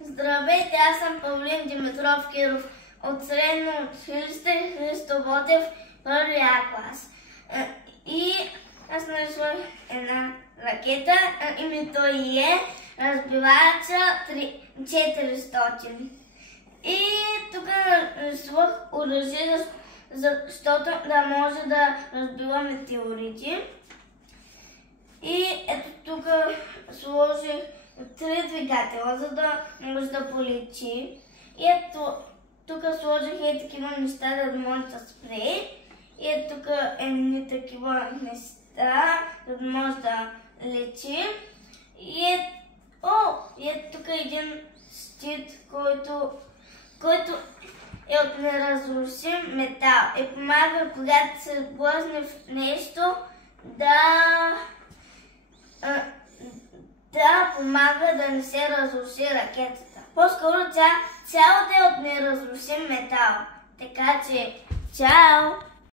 Здравейте, аз съм Павлин Димитров Киров от средно училище Христо Ботев, първи А клас. И аз нарисувах една ракета, името ѝ е разбивача 400. И тук нарисувах оръжие, защото да може да разбива метеорити. И ето тук сложих 3 двигателя, за да може да полети. И ето тук сложих такива неща, да може да спре. И ето тук едни такива неща, за да може да лети. И ето тук един щит, който е от неразрушим метал. И помага, когато се блъсне в нещо, да помага да не се разруши ракетата. По-скоро цялата е от неразрушим метал. Така че, чао!